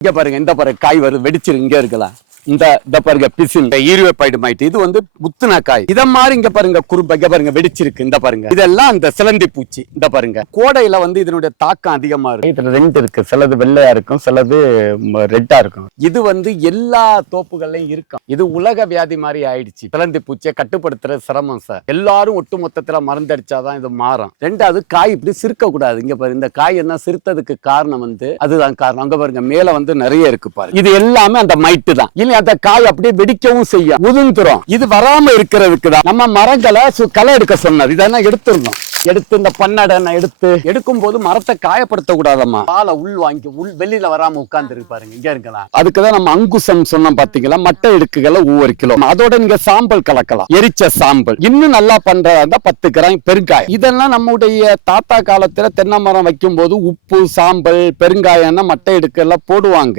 இங்க பாருங்க இந்த பாருங்க காய் வருது வெடிச்சிரு இங்க இருக்கலாம். இந்த இந்த பாருங்க பிசின். ஈரியோபைடு மைட் இது வந்து முத்துன காய் இத மாதிரி இங்க பாருங்க குறும்ப இங்க பாருங்க வெடிச்சிருக்கு இந்த பாருங்க. இதெல்லாம் இந்த சிலந்தி பூச்சி இந்த பாருங்க. கோடையில வந்து இதனுடைய தாக்கம் அதிகமா இருக்கு. இதுல ரெண்டு இருக்கு. சிலது வெள்ளையா இருக்கும் சிலது ரெட்டா இருக்கும். இது வந்து எல்லா தோப்புகள்லயும் இருக்கும். இது உலக வியாதி மாதிரி ஆயிடுச்சு. சிலந்தி பூச்சியை கட்டுப்படுத்துறது சிரமம் சார். எல்லாரும் ஒட்டு மொத்தத்துல மருந்தடிச்சாதான் இது மாறும். ரெண்டாவது காய் இப்படி சிரிக்க கூடாது இங்க பாரு இந்த காய் என்ன சிறுத்ததுக்கு காரணம் வந்து அதுதான் காரணம். அங்க பாருங்க மேல வந்து நிறைய இருக்கு பாருங்க. இது எல்லாமே அந்த மைட்டு தான். உடனே அந்த காய் அப்படியே வெடிக்கவும் செய்யும். உதிர்ந்துரும். இது வராம இருக்கிறதுக்கு தான் நம்ம மரங்களை சு- களை எடுக்க சொன்னது இதெல்லாம் எடுத்துருந்தோம். எடுத்து இந்த பன்னடனை எடுத்து எடுக்கும் போது மரத்தை காயப்படுத்த கூடாதம்மா பாலை உள் வாங்கி உள் வெளியில வராம உட்கார்ந்து இருப்பாருங்க இங்க இருக்கலாம். அதுக்குதான் நம்ம அங்குசம் சொன்னோம் பாத்தீங்களா? மட்டை இடுக்குகளை ஒவ்வொரு கிலோ. அதோட நீங்க சாம்பல் கலக்கலாம். எரிச்ச சாம்பல். இன்னும் நல்லா பண்றதா இருந்தா பத்து கிராம் பெருங்காயம். இதெல்லாம் நம்முடைய தாத்தா காலத்துல தென்னை மரம் வைக்கும் போது உப்பு சாம்பல் பெருங்காயம்னா மட்டை இடுக்கெல்லாம் போடுவாங்க.